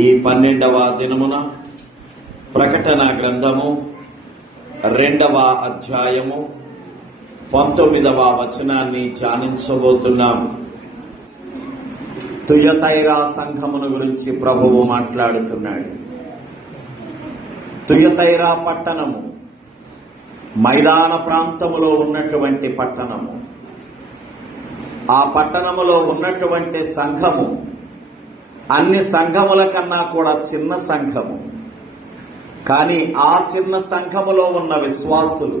ఈ 12వ దినమున ప్రకటన గ్రంథము 2వ అధ్యాయము 19వ వచనాన్ని ధ్యానించబోతున్నాం. తుయతైరా సంఘమును గురించి ప్రభువు మాట్లాడుతున్నాడు. తుయతైరా పట్టణము మైదాన ప్రాంతములో ఉన్నటువంటి పట్టణము. ఆ పట్టణములో ఉన్నటువంటి సంఘము అన్ని సంఘముల కన్నా కూడా చిన్న సంఘము. కానీ ఆ చిన్న సంఘములో ఉన్న విశ్వాసులు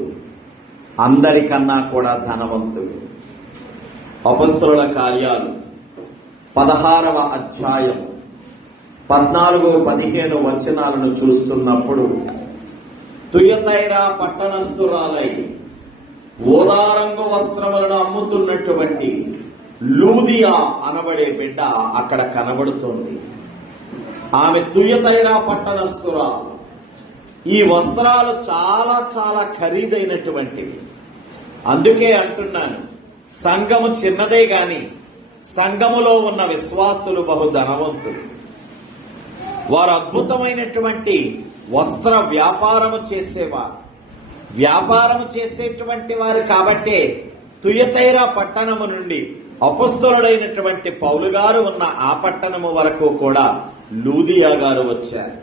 అందరికన్నా కూడా ధనవంతులు. అపొస్తలుల కార్యాలు 16వ అధ్యాయం 14-15 వచనాలను చూస్తున్నప్పుడు తుయతైరా పట్టణస్థురాలై ఓదారంగు వస్త్రములను అమ్ముతున్నటువంటి లూదియా అనబడే బిడ్డ అక్కడ కనబడుతోంది. ఆమె తుయతైరా పట్టణస్థురాలు. ఈ వస్త్రాలు చాలా చాలా ఖరీదైనటువంటివి. అందుకే అంటున్నాను, సంఘము చిన్నదే గాని సంఘములో ఉన్న విశ్వాసులు బహు ధనవంతులు. వారు అద్భుతమైనటువంటి వస్త్ర వ్యాపారము చేసేవారు. వ్యాపారము చేసేటువంటి వారు కాబట్టే తుయతైరా పట్టణము నుండి అపొస్తలుడైనటువంటి పౌలు గారు ఉన్న ఆ పట్టణము వరకు కూడా లూదియా గారు వచ్చారు.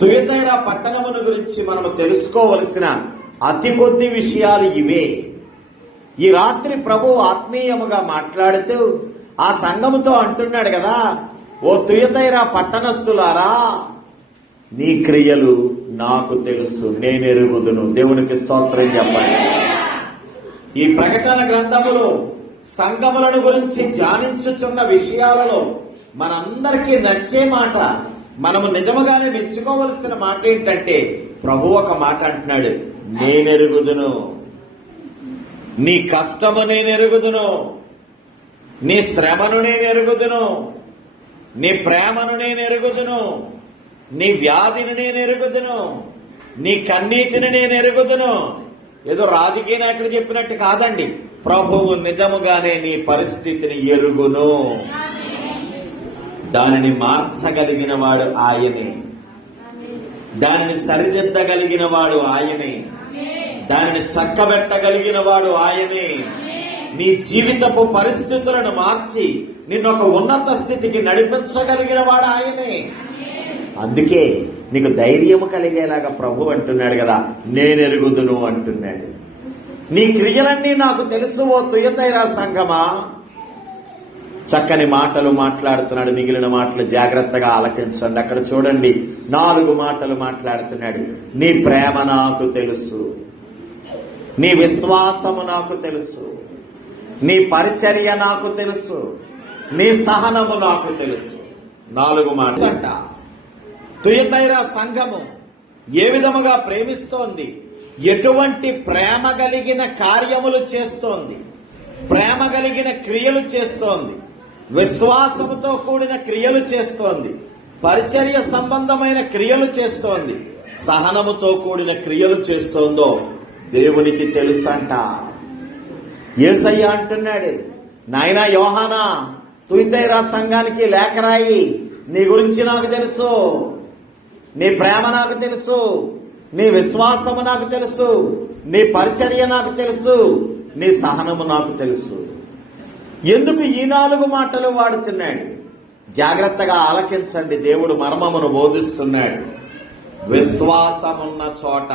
తుయతైరా పట్టణమును గురించి మనము తెలుసుకోవలసిన అతి కొద్ది విషయాలు ఇవే. ఈ రాత్రి ప్రభువు ఆత్మీయముగా మాట్లాడుతూ ఆ సంఘముతో అంటున్నాడు కదా, ఓ తుయతైరా పట్టణస్థులారా, నీ క్రియలు నాకు తెలుసు, నేనెరుగుదును. దేవునికి స్తోత్రం చెప్పండి. ఈ ప్రకటన గ్రంథములో సంఘములను గురించి ధ్యానించుచున్న విషయాలలో మనందరికీ నచ్చే మాట, మనము నిజముగానే మెచ్చుకోవలసిన మాట ఏంటంటే, ప్రభు ఒక మాట అంటున్నాడు, నేనెరుగుదును. నీ కష్టము నేనెరుగుదును, నీ శ్రమను నేనెరుగుదును, నీ ప్రేమను నేనెరుగుదును, నీ వ్యాధిని నేనెరుగుదును, నీ కన్నీటిని నేనెరుగుదును. ఏదో రాజకీయ నాయకుడు చెప్పినట్టు కాదండి, ప్రభువు నిజముగానే నీ పరిస్థితిని ఎరుగును. దానిని మార్చగలిగిన వాడు ఆయనే, దానిని సరిదిద్దగలిగిన వాడు ఆయనే, దానిని చక్కబెట్టగలిగిన వాడు ఆయనే. నీ జీవితపు పరిస్థితులను మార్చి నిన్నొక ఉన్నత స్థితికి నడిపించగలిగిన వాడు ఆయనే. అందుకే నీకు ధైర్యము కలిగేలాగా ప్రభు అంటున్నాడు కదా, నేనెరుగుదును అంటున్నాడు. నీ క్రియలన్నీ నాకు తెలుసు ఓ తుయతైరా సంఘమా. చక్కని మాటలు మాట్లాడుతున్నాడు. మిగిలిన మాటలు జాగ్రత్తగా ఆలకించండి. అక్కడ చూడండి, 4 మాటలు మాట్లాడుతున్నాడు. నీ ప్రేమ నాకు తెలుసు, నీ విశ్వాసము నాకు తెలుసు, నీ పరిచర్య నాకు తెలుసు, నీ సహనము నాకు తెలుసు. 4 మాటలు అంట. తుయతైరా సంఘము ఏ విధముగా ప్రేమిస్తోంది, ఎటువంటి ప్రేమ కలిగిన కార్యములు చేస్తోంది, ప్రేమ కలిగిన క్రియలు చేస్తోంది, విశ్వాసముతో కూడిన క్రియలు చేస్తోంది, పరిచర్య సంబంధమైన క్రియలు చేస్తోంది, సహనముతో కూడిన క్రియలు చేస్తోందో దేవునికి తెలుసంట. యేసయ్య అంటున్నాడు, నాయనా యోహానా, తుయతైరా సంఘానికి లేఖ రాయి. నీ గురించి నాకు తెలుసు, నీ ప్రేమ నాకు తెలుసు, నీ విశ్వాసము నాకు తెలుసు, నీ పరిచర్య నాకు తెలుసు, నీ సహనము నాకు తెలుసు. ఎందుకు ఈ 4 మాటలు వాడుతున్నాడు? జాగ్రత్తగా ఆలకించండి. దేవుడు మర్మమును బోధిస్తున్నాడు. విశ్వాసమున్న చోట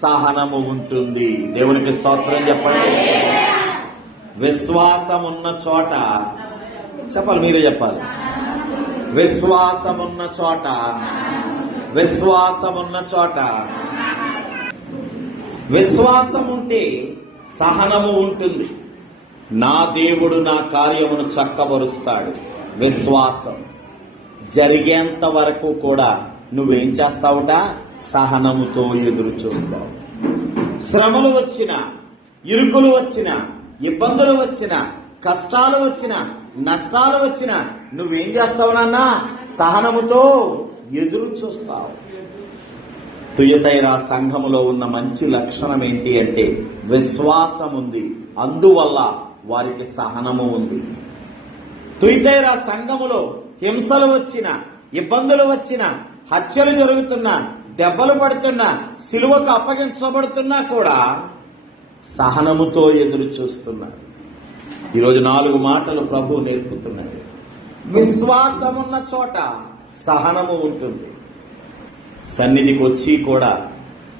సహనము ఉంటుంది. దేవునికి స్తోత్రం చెప్పండి. విశ్వాసమున్న చోట, చెప్పాలి, మీరే చెప్పాలి. విశ్వాసమున్న చోట, విశ్వాసమున్న చోట. విశ్వాసం ఉంటే సహనము ఉంటుంది. నా దేవుడు నా కార్యమును చక్కబరుస్తాడు. విశ్వాసం జరిగేంత వరకు కూడా నువ్వేం చేస్తావుట? సహనముతో ఎదురు చూస్తావు. శ్రమలు వచ్చినా, ఇరుకులు వచ్చినా, ఇబ్బందులు వచ్చినా, కష్టాలు వచ్చినా, నష్టాలు వచ్చినా నువ్వేం చేస్తావు నాన్న? సహనముతో ఎదురు చూస్తావు. తుయతైరా సంఘములో ఉన్న మంచి లక్షణం ఏంటి అంటే విశ్వాసం ఉంది. అందువల్ల వారికి సహనము ఉంది. తుయతైరా సంఘములో హింసలు వచ్చినా, ఇబ్బందులు వచ్చినా, హత్యలు జరుగుతున్నా, దెబ్బలు పడుతున్నా, సిలువకు అప్పగించబడుతున్నా కూడా సహనముతో ఎదురు చూస్తున్నారు. ఈరోజు 4 మాటలు ప్రభువు నేర్పుతున్నాడు. విశ్వాసమున్న చోట సహనము ఉంటుంది. సన్నిధికి వచ్చి కూడా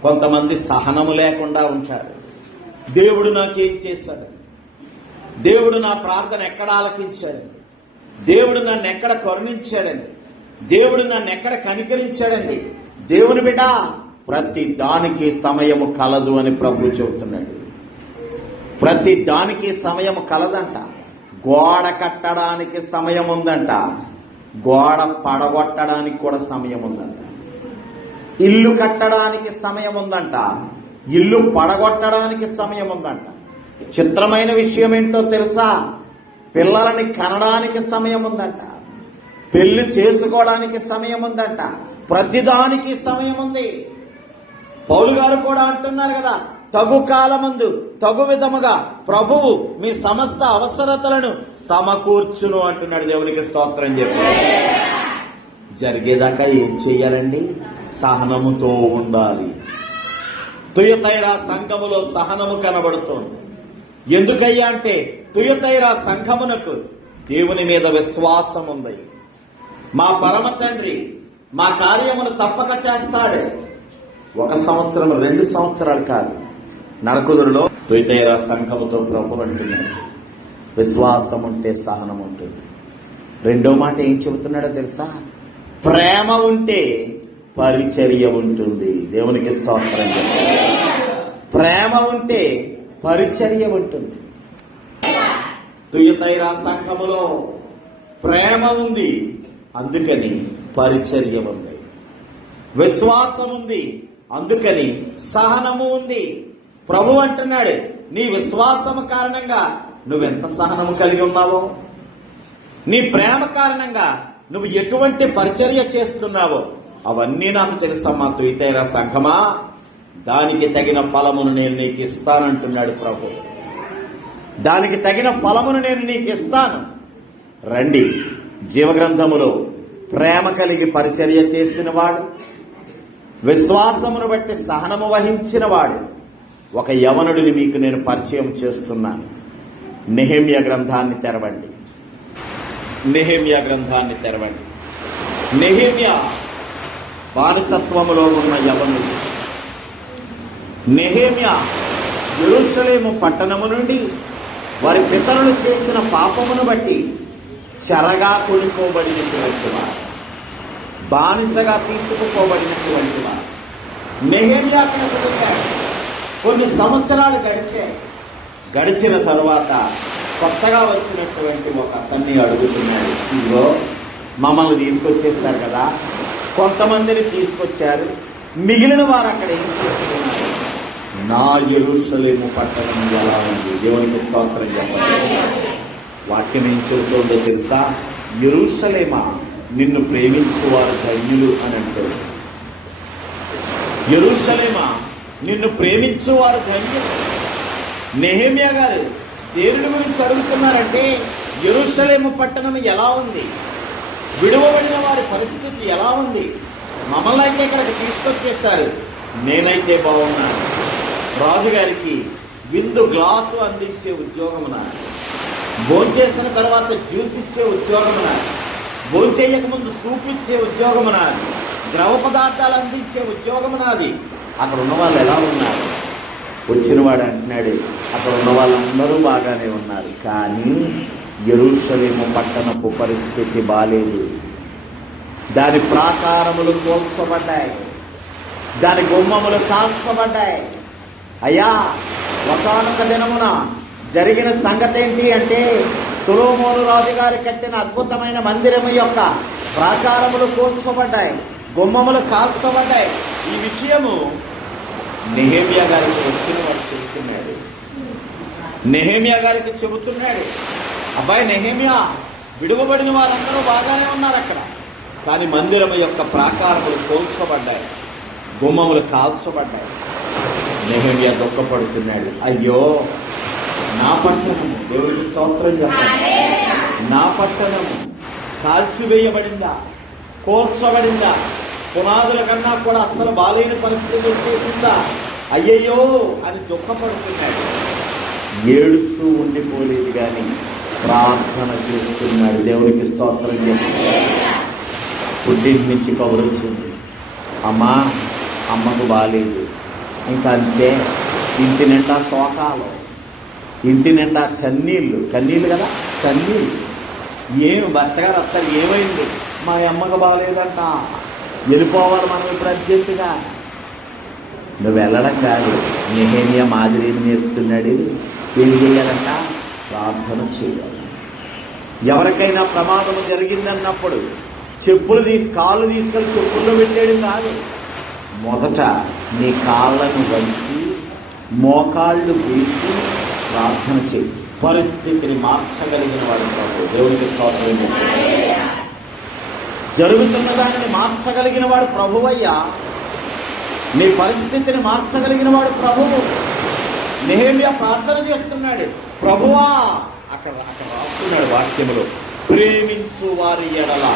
కొంతమంది సహనము లేకుండా ఉంటారు. దేవుడు నాకేం చేశాడు, దేవుడు నా ప్రార్థన ఎక్కడ ఆలకించాడండి, దేవుడు నన్ను ఎక్కడ కరుణించాడండి, దేవుడు నన్ను ఎక్కడ కనికరించాడండి. దేవుని బిడ్డ, ప్రతి దానికి సమయము కలదు అని ప్రభు చెబుతున్నాడు. ప్రతి దానికి సమయం కలదంట. గోడ కట్టడానికి సమయం ఉందంట, గోడ పడగొట్టడానికి కూడా సమయం ఉందంట. ఇల్లు కట్టడానికి సమయం ఉందంట, ఇల్లు పడగొట్టడానికి సమయం ఉందంట. చిత్రమైన విషయం ఏంటో తెలుసా? పిల్లలని కనడానికి సమయం ఉందంట, పెళ్లి చేసుకోవడానికి సమయం ఉందంట. ప్రతిదానికి సమయం ఉంది. పౌలు గారు కూడా అంటున్నారు కదా, తగు కాలమందు తగు విధముగా ప్రభువు మీ సమస్త అవసరతలను సమకూర్చును అంటున్నాడు. దేవునికి స్తోత్రం చెప్పారు. జరిగేదాకా ఏం చెయ్యాలండి? సహనముతో ఉండాలి. తుయతైరా సంఘములో సహనము కనబడుతోంది. ఎందుకయ్యా అంటే తుయతైరా సంఘమునకు దేవుని మీద విశ్వాసం ఉంది. మా పరమ తండ్రి మా కార్యమును తప్పక చేస్తాడు. 1 సంవత్సరం 2 సంవత్సరాలు కాదు. నడకుదురులో తుయతైరా సంఘముతో ప్రభు అంటున్నాడు, విశ్వాసం ఉంటే సహనం ఉంటుంది. రెండో మాట ఏం చెబుతున్నాడో తెలుసా? ప్రేమ ఉంటే పరిచర్య ఉంటుంది. దేవునికి స్తోత్రం చెప్పాలి. ప్రేమ ఉంటే పరిచర్య ఉంటుంది. తుయతైరా సంఘములో ప్రేమ ఉంది, అందుకని పరిచర్య ఉంది. విశ్వాసం ఉంది, అందుకని సహనము ఉంది. ప్రభు అంటున్నాడు, నీ విశ్వాసము కారణంగా నువ్వెంత సహనము కలిగి ఉన్నావో, నీ ప్రేమ కారణంగా నువ్వు ఎటువంటి పరిచర్య చేస్తున్నావో అవన్నీ నాకు తెలుసమ్మా తుయతైరా సంఘమా. దానికి తగిన ఫలమును నేను నీకు ఇస్తానంటున్నాడు ప్రభు. దానికి తగిన ఫలమును నేను నీకు ఇస్తాను. రండి, జీవగ్రంథములో ప్రేమ కలిగి పరిచర్య చేసిన వాడు, విశ్వాసమును బట్టి సహనము వహించిన వాడు ఒక యవనుడిని మీకు నేను పరిచయం చేస్తున్నాను. నెహెమ్యా గ్రంథాన్ని తెరవండి. నెహెమ్యా గ్రంథాన్ని తెరవండి. నెహెమ్యా బానిసత్వములో ఉన్న యవనుడు. నెహెమ్యా యెరూషలేము పట్టణము నుండి వారి పితరులు చేసిన పాపమును బట్టి చెరగా కొనుక్కోబడినటువంటి వారు, బానిసగా తీసుకుపోబడినటువంటి వారు. నెహెమ్యా అక్కడికి వెళ్ళాడు. కొన్ని సంవత్సరాలు గడిచాయి. గడిచిన తరువాత కొత్తగా వచ్చినటువంటి ఒక అతన్ని అడుగుతున్నాడు, ఇదిగో మమ్మల్ని తీసుకొచ్చేసారు కదా, కొంతమందిని తీసుకొచ్చారు, మిగిలిన వారు అక్కడ ఏం చేస్తున్నారు? నా యెరూషలేము పట్టణం ఎలా ఉంది? దేవునికి స్తోత్రం చెప్పండి. వాక్యం ఏం చెబుతోందో తెలుసా? యెరూషలేమా, నిన్ను ప్రేమించువారు ధన్యులు అని అంటారు. యెరూషలేమా, నిన్ను ప్రేమించువారు ధన్యులు. నెహెమ్యా గారు దేవుని గురించి అడుగుతున్నారంటే యెరూషలేము పట్టణం ఎలా ఉంది, విడువబడిన వారి పరిస్థితి ఎలా ఉంది? మమ్మల్ని అయితే ఇక్కడికి తీసుకొచ్చేసారు, నేనైతే బాగున్నాను. రాజుగారికి విందు గ్లాసు అందించే ఉద్యోగమున, భోంచేసిన తర్వాత జ్యూస్ ఇచ్చే ఉద్యోగమున, భోంచేయక ముందు సూప్ ఇచ్చే ఉద్యోగమున, ద్రవ పదార్థాలు అందించే ఉద్యోగమునాది. అక్కడ ఉన్న వాళ్ళు ఎలా ఉన్నారు? వచ్చినవాడు అంటున్నాడు, అక్కడ ఉన్న వాళ్ళందరూ బాగానే ఉన్నారు, కానీ యెరూషలేము పట్టణపు పరిస్థితి బాలేదు. దాని ప్రాకారములు కోల్చబడ్డాయి, దాని గుమ్మములు కాల్చబడ్డాయి. అయ్యా, ఒకానొక దినమున జరిగిన సంగతి ఏంటి అంటే సొలొమోను రాజు గారు కట్టిన అద్భుతమైన మందిరము యొక్క ప్రాకారములు కోల్చబడ్డాయి, గుమ్మములు కాల్చబడ్డాయి. ఈ విషయము నెహెమ్యా గారికి వచ్చిన వాడు చెబుతున్నాడు. నెహెమ్యా గారికి చెబుతున్నాడు, అబ్బాయి నెహెమ్యా, విడువబడిన వారందరూ బాగానే ఉన్నారు అక్కడ, కానీ మందిరము యొక్క ప్రాకారములు కోల్చబడ్డాయి, గుమ్మములు కాల్చబడ్డాయి. నెహెమ్యా దుఃఖపడుతున్నాడు, అయ్యో నా పట్టణము, దేవుడికి స్తోత్రం చెప్పండి, నా పట్టణము కాల్చివేయబడిందా? కూల్చబడిందా? పునాదుల కన్నా కూడా అస్సలు బాలేని పరిస్థితులు చేసిందా? అయ్యయ్యో అని దుఃఖపడుతున్నాడు. ఏడుస్తూ ఉండిపోలేదు కానీ ప్రార్థన చేస్తున్నాడు. దేవునికి స్తోత్రం చెప్పి పుట్టింటి నుంచి కబురు వచ్చింది, అమ్మకు బాలేదు. ఇంకా అంతే, ఇంటి నిండా శోకాలు, ఇంటి నిండా కన్నీళ్ళు కదా, చన్నీళ్ళు. ఏమి భర్తగారు వస్తారు, ఏమైంది? మా అమ్మకు బాగలేదంట, వెళ్ళిపోవాలి మనం ఇప్పుడు అర్జెంటుగా. నువ్వు వెళ్ళడం కాదు, నెహెమ్యా మాదిరిని నేర్పుతున్నాడు. ఏం చేయాలంట? ప్రార్థన చేయాలి. ఎవరికైనా ప్రమాదం జరిగిందన్నప్పుడు కాళ్ళు తీసుకొని చెప్పుల్లో పెట్టేయడం కాదు. మొదట నీ కాళ్ళను వంచి మోకాళ్ళు వేసి ప్రార్థన చేయి. పరిస్థితిని మార్చగలిగిన వాడు ప్రభు. దేవునికి స్తోత్రం. జరుగుతున్న దానిని మార్చగలిగిన వాడు ప్రభువయ్యా. నీ పరిస్థితిని మార్చగలిగిన వాడు ప్రభువు. నెహెమ్యా ప్రార్థన చేస్తున్నాడు, ప్రభువా. అక్కడ రాస్తున్నాడు వాక్యములో, ప్రేమించు వారి ఎడల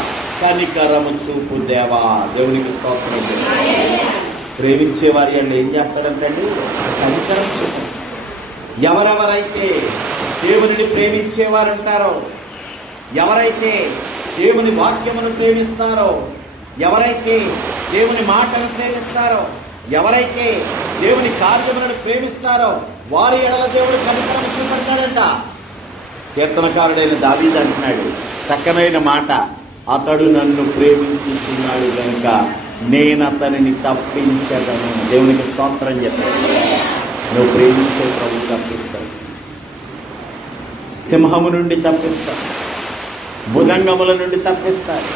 కనికరము చూపు దేవా. దేవునికి స్తోత్రం. ప్రేమించే వారి ఎడల ఏం చేస్తాడంటండి? కనికరం చూపు. ఎవరెవరైతే దేవునిని ప్రేమించేవారంటారో, ఎవరైతే దేవుని వాక్యమును ప్రేమిస్తారో, ఎవరైతే దేవుని మాటను ప్రేమిస్తారో, ఎవరైతే దేవుని కార్యములను ప్రేమిస్తారో వారి ఎడల దేవుడు కనికరం చూపెడతాడంట. కీర్తనకారుడైన దావీదు అంటున్నాడు చక్కనైన మాట, అతడు నన్ను ప్రేమించుతున్నాడు కనుక నేను అతనిని తప్పించదను. దేవునికి స్తోత్రం చెప్పాడు. నువ్వు ప్రేమించే ప్రభు తప్పిస్తాడు. సింహము నుండి తప్పిస్తాడు, భుజంగముల నుండి తప్పిస్తాడు,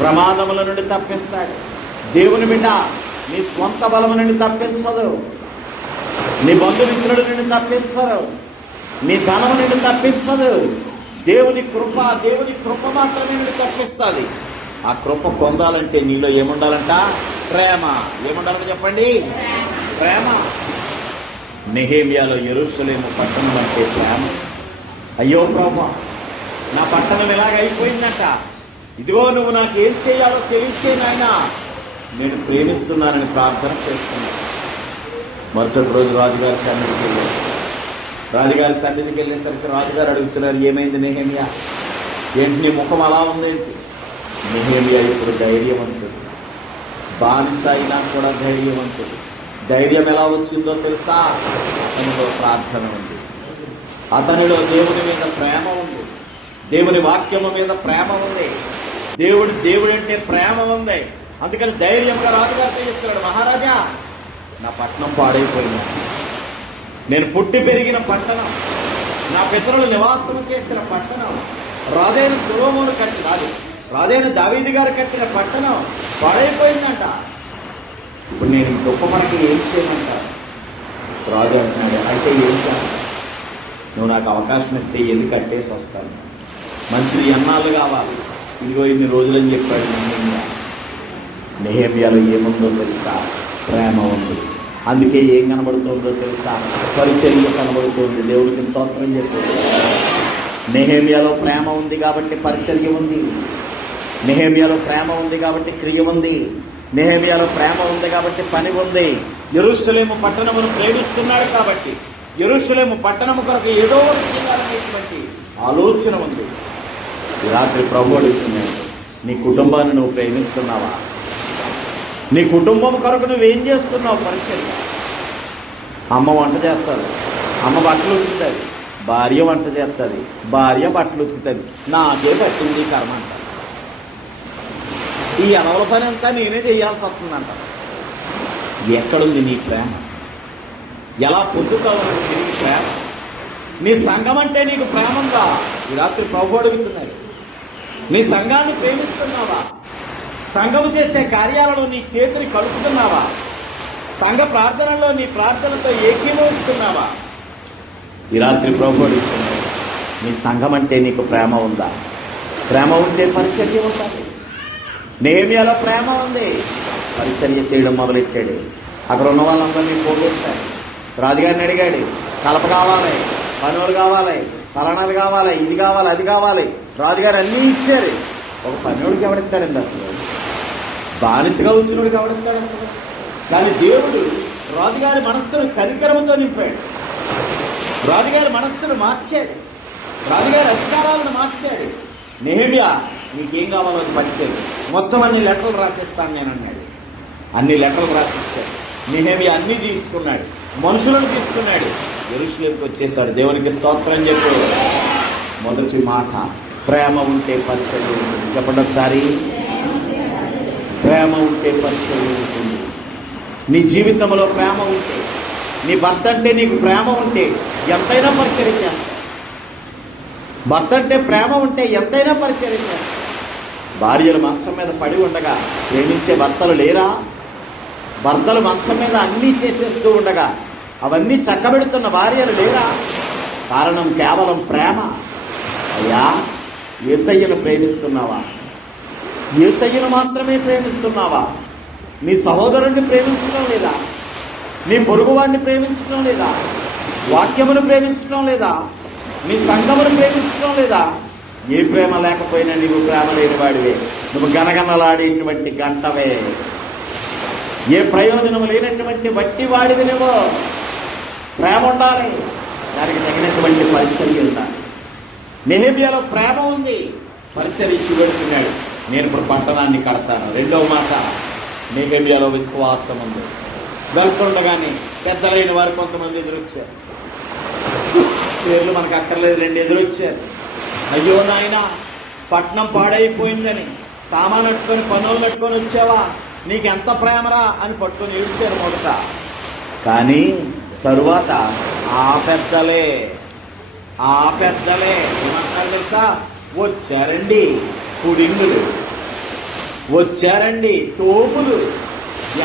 ప్రమాదముల నుండి తప్పిస్తాడు. దేవుని బిడ్డ నీ స్వంత బలము నుండి తప్పించదు, నీ బంధుమిత్రుల నుండి తప్పించరు, నీ ధనము నుండి తప్పించదు. దేవుని కృప మాత్రమే నుండి తప్పిస్తుంది. ఆ కృప పొందాలంటే నీలో ఏముండాలంట? ప్రేమ. ఏముండాలంటే చెప్పండి? ప్రేమ. నెహెమ్యాలో యెరూషలేము పట్టణం అంటే ప్రేమ. అయ్యో ప్రభా, నా పట్టణం ఎలాగైపోయిందంట, ఇదిగో నువ్వు నాకు ఏం చేయాలో తెలియచే నాయనా, నేను ప్రేమిస్తున్నానని ప్రార్థన చేస్తున్నాను. మరుసటి రోజు రాజుగారి సన్నిధికి వెళ్ళేసరికి రాజుగారు అడుగుతున్నారు, ఏమైంది నెహెమ్యా, ఏంటి నీ ముఖం అలా ఉందేంటి? నెహెమ్యా ఇప్పుడు ధైర్యవంతుడు, బానిస అయినా కూడా ధైర్యవంతుడు. ధైర్యం ఎలా వచ్చిందో తెలుసా? అతనిలో ప్రార్థన ఉంది, అతనిలో దేవుని మీద ప్రేమ ఉంది, దేవుని వాక్యము మీద ప్రేమ ఉంది, దేవుడు అంటే ప్రేమ ఉంది. అందుకని ధైర్యంగా రాజుగారితో చెప్తున్నాడు, మహారాజా నా పట్టణం పాడైపోయింది, నేను పుట్టి పెరిగిన పట్టణం, నా పితరులు నివాసం చేసిన పట్టణం, రాజైన సొలొమోను రాజైన దావీదు గారు కట్టిన పట్టణం పాడైపోయిందంట. ఇప్పుడు నేను గొప్ప మనకి ఏం చేయమంటారు? రాజు అంటున్నాడు, అయితే ఏం చేస్తాను? నువ్వు నాకు అవకాశం ఇస్తే ఎందుకు కట్టేసి వస్తాను, మంచిది ఎన్నాళ్ళు కావాలి, ఇదిగో ఇన్ని రోజులని చెప్పాడు. నెహెమ్యాలో ఏముందో తెలుసా? ప్రేమ ఉంది. అందుకే ఏం కనబడుతుందో తెలుసా? పరిచర్య కనబడుతుంది. దేవుడికి స్తోత్రం చెప్పాడు. నెహెమ్యాలో ప్రేమ ఉంది కాబట్టి పరిచర్య ఉంది, నెహెమ్యాలో ప్రేమ ఉంది కాబట్టి క్రియ ఉంది, నెహెమ్యాలో ప్రేమ ఉంది కాబట్టి పని ఉంది. యెరూషలేము పట్టణమును ప్రేమిస్తున్నాడు కాబట్టి యెరూషలేము పట్టణము కొరకు ఏదో ఒకటి చేయాలనేటువంటి ఆలోచన ఉంది. ఈ రాత్రి ప్రభువు అడుగుతున్నాడు, నీ కుటుంబాన్ని నువ్వు ప్రేమిస్తున్నావా? నీ కుటుంబం కొరకు నువ్వేం చేస్తున్నావు? పరిచర్య. అమ్మ వంట చేస్తారు, అమ్మ బట్టలు ఉతుకుతుంది, భార్య వంట చేస్తుంది, భార్య బట్టలు ఉతుకుతుంది, నాకే పట్టింది కర్మ అంటారు. ఈ అనవల పని అంతా నేనే చేయాల్సి వస్తుందంట. ఎక్కడుంది నీ ప్రేమ? ఎలా పొందుతావు నీ ప్రేమ? నీ సంఘం అంటే నీకు ప్రేమ ఉందా? ఈ రాత్రి ప్రభు అడుగుతున్నారు, నీ సంఘాన్ని ప్రేమిస్తున్నావా? సంఘము చేసే కార్యాలలో నీ చేతిని కలుపుతున్నావా? సంఘ ప్రార్థనలో నీ ప్రార్థనతో ఏకీభవిస్తున్నావా? ఈ రాత్రి ప్రభు అడుగుతున్నారు, నీ సంఘం అంటే నీకు ప్రేమ ఉందా? ప్రేమ ఉంటే పరిచర్య ఉంటుంది. నెహెమ్యాలో ప్రేమ ఉంది, పరిచర్య చేయడం మొదలెట్టాడు. అక్కడ ఉన్న వాళ్ళందరినీ పోగొట్టాడు. రాజుగారిని అడిగాడు, కలప కావాలి, పనులు కావాలి, ఫలానాది కావాలి, ఇది కావాలి, అది కావాలి. రాజుగారు అన్నీ ఇచ్చారు. ఒక పనుడికి ఎవడిస్తాడండి అసలు? బానిసగా వచ్చినోడు కావడతాడు అసలు. కానీ దేవుడు రాజుగారి మనస్సును కనికరంతో నింపాడు. రాజుగారి మనస్సును మార్చాడు. రాజుగారి అధికారాలను మార్చాడు. నెహెమ్యా నీకేం కావాలో అది పట్టుకెళ్ళి మొత్తం అన్ని లెటర్లు రాసిస్తాను నేను అన్నాడు. అన్ని లెటర్లు రాసిచ్చాడు. నెహెమ్యా అన్ని తీసుకున్నాడు, మనుషులను తీసుకున్నాడు, యెరూషలేముకి వచ్చేసాడు. దేవునికి స్తోత్రం చెప్పు. మొదటి మాట, ప్రేమ ఉంటే పరిచర్య ఉంటుంది. చెప్పండి ఒకసారి, ప్రేమ ఉంటే పరిచర్య ఉంటుంది. నీ జీవితంలో ప్రేమ ఉంటే, నీ భర్త అంటే నీకు ప్రేమ ఉంటే ఎంతైనా పరిచర్య చేస్తావు. భర్త అంటే ప్రేమ ఉంటే ఎంతైనా పరిచర్య చేస్తావు. భార్యలు మంచం మీద పడి ఉండగా ప్రేమించే భర్తలు లేరా? భర్తలు మంచం మీద అన్నీ చేసేస్తూ ఉండగా అవన్నీ చక్కబెడుతున్న భార్యలు లేరా? కారణం కేవలం ప్రేమ. అయ్యా, యేసయ్యను ప్రేమిస్తున్నావా? యేసయ్యను మాత్రమే ప్రేమిస్తున్నావా? నీ సహోదరుణ్ణి ప్రేమించడం లేదా? నీ పొరుగువాడిని ప్రేమించడం లేదా? వాక్యమును ప్రేమించడం లేదా? నీ సంఘమును ప్రేమించడం లేదా? ఏ ప్రేమ లేకపోయినా నీవు ప్రేమ లేని వాడివే. నువ్వు గనగనలాడేటువంటి గంటవే. ఏ ప్రయోజనం లేనటువంటి వట్టి వాడివి నువ్వు. ప్రేమ ఉండాలి, దానికి తగినటువంటి పరిచర్య ఉండాలి. నెహెమ్యాలో ప్రేమ ఉంది, పరిచర్య చూపెడుతున్నాడు. నేను ఇప్పుడు పట్టణాన్ని కడతాను. రెండవ మాట, నెహెమ్యాలో విశ్వాసం ఉంది. వెళ్తుండగానే పెద్దలైన వారు కొంతమంది ఎదురొచ్చారు. పేర్లు మనకు అక్కర్లేదు, 2 ఎదురొచ్చారు. అయ్యో నాయన, పట్నం పాడైపోయిందని సామాను పెట్టుకొని పనులు పెట్టుకొని వచ్చావా? నీకెంత ప్రేమరా అని పట్టుకొని ఏడ్చారు మొదట. కానీ తరువాత ఆ పెద్దలే ఏమంటారు తెలుసా? వచ్చారండి పుడింగులు, వచ్చారండి తోపులు,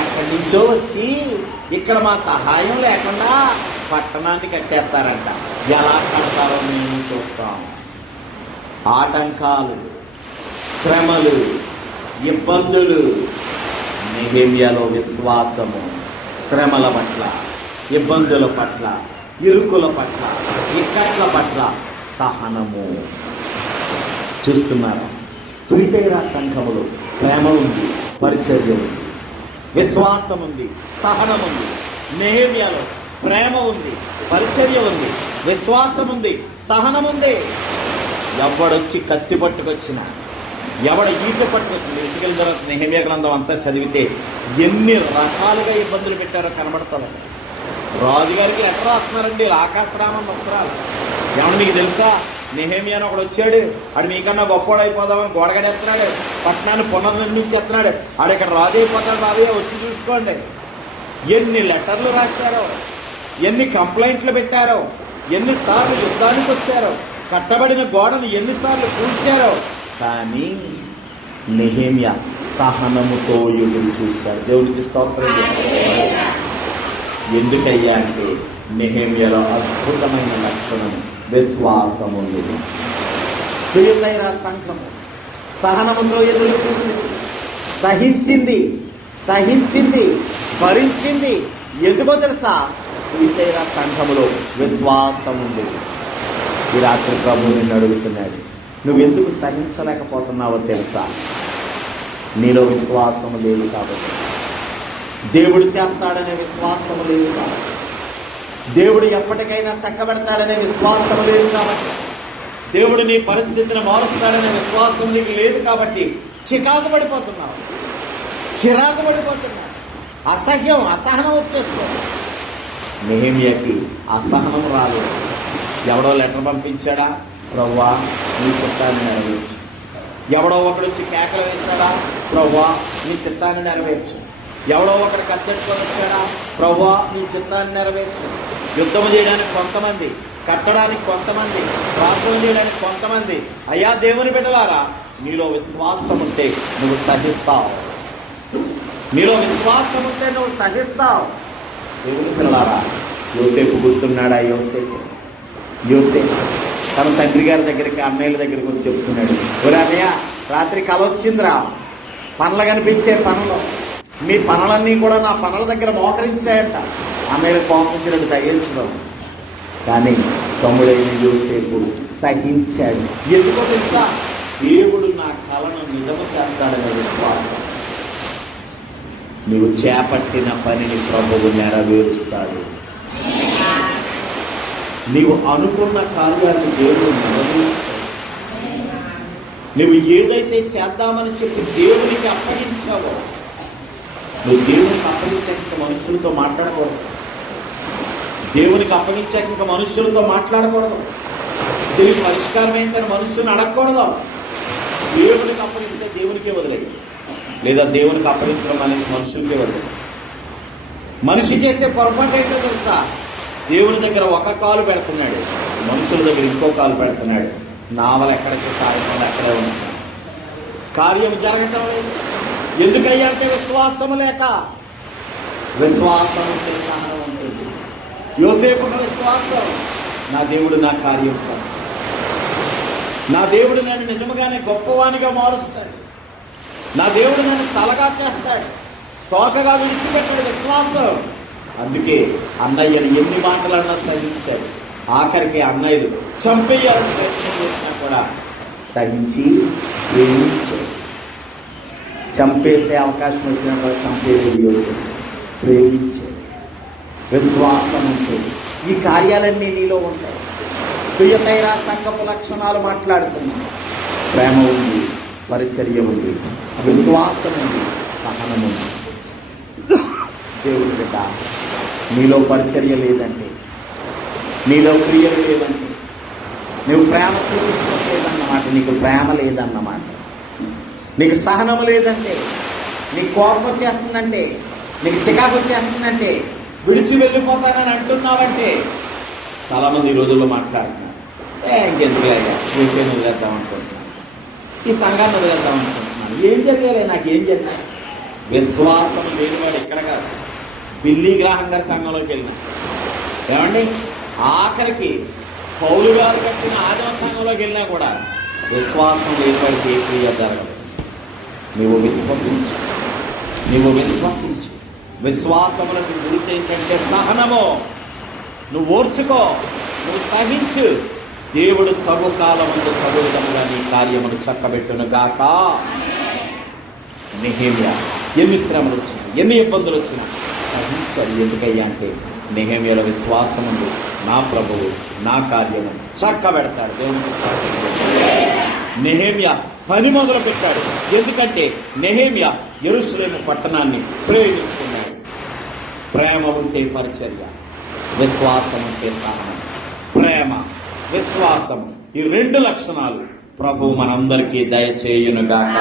ఎక్కడి నుంచో వచ్చి ఇక్కడ మా సహాయం లేకుండా పట్టణాన్ని కట్టేస్తారంట. ఎలా కడతారో మేము చూస్తాం. ఆటంకాలు, శ్రమలు, ఇబ్బందులు. నెహెమ్యాలో విశ్వాసము శ్రమల పట్ల, ఇబ్బందుల పట్ల, ఇరుకుల పట్ల, ఇక్కట్ల పట్ల సహనము. చూస్తున్నారా? తుయితైరా సంఘములో ప్రేమ ఉంది, పరిచర్య ఉంది, విశ్వాసం ఉంది, సహనం ఉంది. నెహెమ్యాలో ప్రేమ ఉంది, పరిచర్య ఉంది, విశ్వాసం ఉంది, సహనం ఉంది. ఎవడొచ్చి కత్తి పట్టుకొచ్చినా, ఎవడ ఈట పట్టుకొచ్చింది, ఇంటికెళ్ళిన తర్వాత నెహెమ్యా గ్రంథం అంతా చదివితే ఎన్ని రకాలుగా ఇబ్బందులు పెట్టారో కనబడతారు. రాజుగారికి లెటర్ రాస్తున్నారండి, ఆకాశరామం ఉత్తరాలు. ఏమన్నా మీకు తెలుసా? నెహెమ్యా అని ఒకడు వచ్చాడు, ఆడు మీకన్నా గొప్పవాడు అయిపోదామని గోడగడెత్తున్నాడు, పట్టణాన్ని పునర్నిర్మించేస్తున్నాడు, ఆడు ఇక్కడ రాజు అయిపోతాడు బాబే, వచ్చి చూసుకోండి. ఎన్ని లెటర్లు రాశారో, ఎన్ని కంప్లైంట్లు పెట్టారో, ఎన్నిసార్లు యుద్ధానికి వచ్చారో, కట్టబడిన గోడను ఎన్నిసార్లు కూల్చారో. కానీ నెహెమ్యా సహనముతో ఎదురు చూశాడు. దేవునికి స్తోత్రం. ఎందుకయ్యా అంటే నెహెమ్యాలో అద్భుతమైన లక్షణం విశ్వాసము ఉంది. తుయతైరా సంఘము సహనముతో ఎదురు చూసి సహించింది, భరించింది. ఎందుకో తెలుసా? తుయతైరా సంఘములో విశ్వాసం ఉంది. ఈ రాత్రి ప్రభువు నిన్ను అడుగుతున్నాడు, నువ్వెందుకు సహించలేకపోతున్నావో తెలుసా? నీలో విశ్వాసము లేదు కాబట్టి. దేవుడు చేస్తాడనే విశ్వాసము లేదు కాబట్టి. దేవుడు ఎప్పటికైనా చక్కబెడతాడనే విశ్వాసము లేదు కాబట్టి. దేవుడు నీ పరిస్థితిని మారుస్తాడనే విశ్వాసం నీకు లేదు కాబట్టి చికాకు పడిపోతున్నావు, చిరాకు పడిపోతున్నావు, అసహనం వచ్చేస్తుంది. నెహెమ్యాకి అసహనం రాలేదు. ఎవడో లెటర్ పంపించాడా? ప్రభువా నీ చిత్తాన్ని నెరవేర్చు. ఎవడో ఒకడు వచ్చి కేకలు వేస్తాడా? ప్రభువా నీ చిత్తాన్ని నెరవేర్చు. ఎవడో ఒకడు కత్తెట్టుకొని వచ్చాడా? ప్రభువా నీ చిత్తాన్ని నెరవేర్చు. యుద్ధం చేయడానికి కొంతమంది, కట్టడానికి కొంతమంది, ప్రార్థన చేయడానికి కొంతమంది. అయ్యా దేవుని బిడ్డలారా, నీలో విశ్వాసం ఉంటే నువ్వు సహిస్తావు. నీలో విశ్వాసం ఉంటే నువ్వు సహిస్తావు. దేవుని పిల్లలారా, యోసేపు గుర్తున్నాడా? యోసేపు తన తండ్రి గారి దగ్గరికి, అన్నయ్యల దగ్గరికి వచ్చి చెప్తున్నాడు, ఒరే అన్నయ్య, రాత్రి కల వచ్చిందిరా, పనులు కనిపించే పనులు, మీ పనులన్నీ కూడా నా పనుల దగ్గర మోకరించాయంట. అన్నయ్యలు కోపించినట్టు తగ్గించడం. కానీ తమ్ముడైన యోసేపు సహించాడు. ఎందుకో తెలుసా? దేవుడు నా కలను నిజము చేస్తాడనే విశ్వాసం. నీవు చేపట్టిన పనిని ప్రభువు నెరవేరుస్తాడు. నీవు అనుకున్న కార్యాన్ని దేవుడు నెరవేరుస్తాడు. నువ్వు ఏదైతే చేద్దామని చెప్పి దేవునికి అప్పగించావో, నువ్వు దేవునికి అప్పగించాక మనుషులతో మాట్లాడకూడదు. దేవునికి అప్పగించాక మనుషులతో మాట్లాడకూడదు. దీనికి పరిష్కారం ఏంటని మనుషుని అడగకూడదు. దేవునికి అప్పగిస్తే దేవునికే వదిలేదు, లేదా దేవునికి అప్పగించడం అనేసి మనుషులకే వదిలేదు. మనిషి చేసే పొరపాటు ఏంటో తెలుసా? దేవుని దగ్గర ఒక కాలు పెడుతున్నాడు, మనుషుల దగ్గర ఇంకో కాలు పెడుతున్నాడు. నావలు ఎక్కడికి సాగకుండా అక్కడే ఉంటున్నాడు. కార్యం జరగటం లేదు. ఎందుకయ్యా అంటే విశ్వాసము లేక. విశ్వాసం ఉంటే సహనం ఉంటుంది. యోసేపుకు విశ్వాసం, నా దేవుడు నా కార్యం చేస్తాడు, నా దేవుడు నన్ను నిజముగానే గొప్పవానిగా మారుస్తాడు, నా దేవుడు నన్ను తలగా చేస్తాడు, తోకగా విడిచిపెట్టాడు. విశ్వాసం. అందుకే అన్నయ్యను ఎన్ని మాటలన్నా సహించాడు. ఆఖరికి అన్నయ్యలు చంపేయాలని ప్రయత్నం చేసినా కూడా సహించి ప్రేమించాడు. చంపేసే అవకాశం వచ్చినా కూడా చంపేది యోసేపు, ప్రేమించాడు. విశ్వాసం ఉంటుంది. ఈ కార్యాలన్నీ నీలో ఉంటాయి. తుయతైరా సంఘపు లక్షణాలు మాట్లాడుతున్నాయి. ప్రేమ ఉంది, పరిచర్య ఉంది, విశ్వాసం ఉంది, సహనం ఉంది. దేవుడి బిడ్డ, నీలో పరిచర్య లేదంటే, నీలో క్రియలు లేదంటే, నువ్వు ప్రేమ చూపించలేదన్నమాట, నీకు ప్రేమ లేదన్నమాట. నీకు సహనము లేదంటే, నీకు కోపం వచ్చేస్తుందంటే, నీకు చికాకు వచ్చేస్తుందంటే, విడిచి వెళ్ళిపోతానని అంటున్నావంటే, చాలామంది ఈ రోజుల్లో మాట్లాడుతున్నారు, ఇంకెందుకు లేదా విషయం వదిలేద్దాం అనుకుంటున్నాను, ఈ సంఘాన్ని వదిలేద్దాం అనుకుంటున్నాను, ఏం జరిగాలి, నాకేం జరిగింది. విశ్వాసం లేనివాడు ఎక్కడ కాదు. బిల్లీ గ్రాహం గారి సంఘంలోకి వెళ్ళినా ఏమండి, ఆఖరికి పౌలు గారు కట్టిన ఆదిమ సంఘంలోకి వెళ్ళినా కూడా విశ్వాసం లేనివాడికి ఏ క్రియ జరగదు. నువ్వు విశ్వసించు, నువ్వు విశ్వసించు. విశ్వాసములకు గుర్తు ఏంటంటే సహనము. నువ్వు ఓర్చుకో, నువ్వు సహించు. దేవుడు తగు కాలముందు తగు విధముగా నీ కార్యమును చక్కబెట్టును గాక. నెహెమ్యా ఎన్ని శ్రమలు వచ్చినా, ఎన్ని ఇబ్బందులు వచ్చినా సహించాలి. ఎందుకయ్యా అంటే నెహెమ్యాల విశ్వాసం ఉంది, నా ప్రభువు నా కార్యము చక్కబెడతాడు. దేవునికి నెహెమ్యా పని మొదలు పెట్టాడు. ఎందుకంటే నెహెమ్యా యెరూషలేము పట్టణాన్ని ప్రేమిస్తున్నాడు. ప్రేమ ఉంటే పరిచర్య, విశ్వాసం ఉంటే సహనం. ప్రేమ, విశ్వాసం, ఈ రెండు లక్షణాలు ప్రభువు మనందరికీ దయచేయునుగాక.